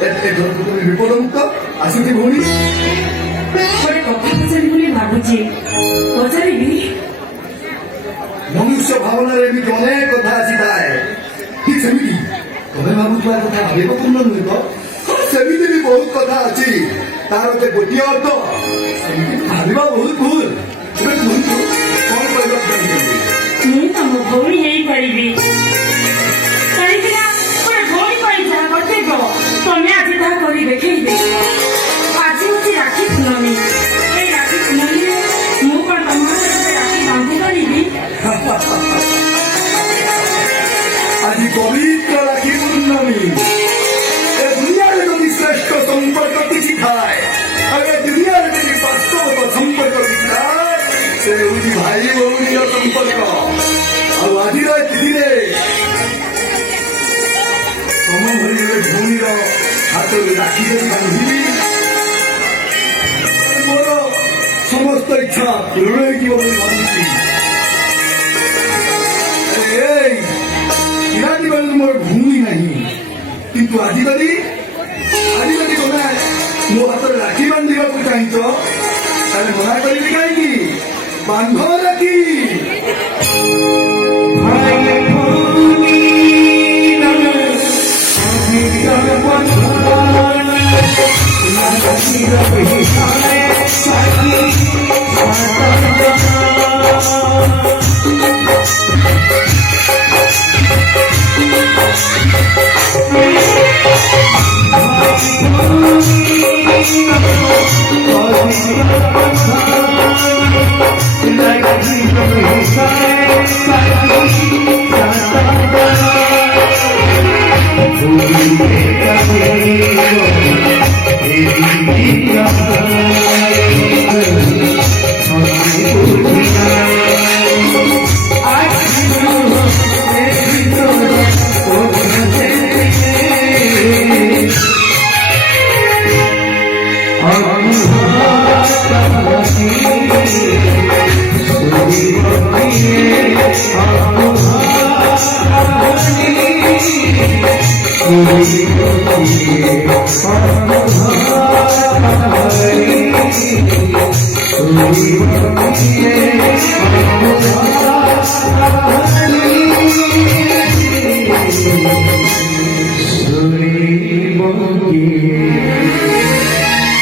তুমি বিপদমুক্ত আসুছি ভৌণী ଗୋଟେ କଥା ପଚାରି ବୋଲି ଭାବୁଛି ପଚାରିବି ମନୁଷ୍ୟ ଭାବନାରେ ଏମିତି ଅନେକ କଥା ଆସିଥାଏ ଠିକ ସେମିତି ତମେ ଭାବୁଥିବା କଥା ଭାବିବପୂର୍ଣ୍ଣ ନୁହେଁ ତ ସେମିତି ବି ବହୁତ କଥା ଅଛି ତାର ଯେ ଗୋଟିଏ ଅର୍ଥ ସେମିତି ଭାବିବା ବହୁତ ଭୁଲ ଏବେ କୁହନ୍ତୁ କଣ କହିବାକୁ ଚାହୁଁଛନ୍ତି ମୁଁ ତମ ଭଉଣୀ ହେଇପାରିବି କାହିଁକି ନା ଗୋଟେ ଭଉଣୀ ପାଇଁ ଯାହା କର୍ତ୍ତବ୍ୟ ତମେ ଆଜି ତାହା କରି ଦେଖେଇବେ ଆଜି ହଉଛି ରାକ୍ଷୀ ପୂର୍ଣ୍ଣମୀ ଏଇ ରାକ୍ଷୀ ପୂର୍ଣ୍ଣମୀରେ ମୁଁ କଣ ତମ ହାତରେ ରାକ୍ଷୀ ବାନ୍ଧି ପାରିବି ଆଜି ପବିତ୍ର ରାକ୍ଷୀ ପୂର୍ଣ୍ଣମୀ ଏ ଦୁନିଆରେ ଯଦି ଶ୍ରେଷ୍ଠ ସମ୍ପର୍କ କିଛି ଥାଏ ଆଉ ଏ ଦୁନିଆରେ ଯଦି ବାସ୍ତବ ସମ୍ପର୍କ କିଛି ଥାଏ ସେ ହେଉଛି ଭାଇ ଭଉଣୀର ସମ୍ପର୍କ ଆଉ ଆଜିର ତିଥିରେ ତମ ଭଳି ଗୋଟେ ଭଉଣୀର ହାତରେ ରାକ୍ଷୀ ଯଦି ବାନ୍ଧିବି ମୋର ସମସ୍ତ ଇଚ୍ଛା ପୂରଣ ହେଇଯିବ ବୋଲି ଭାବୁଛି ପିଲାଟି ବେଳକୁ ମୋର ଭଉଣୀ ନାହିଁ କିନ୍ତୁ ଆଜି ଯଦି ତମେ ମୋ ହାତରେ ରାକ୍ଷୀ ବାନ୍ଧିବାକୁ ଚାହିଁଛ ତାହେଲେ ମନା କରିବି କାହିଁକି ବାନ୍ଧ ରାକ୍ଷୀ Oh,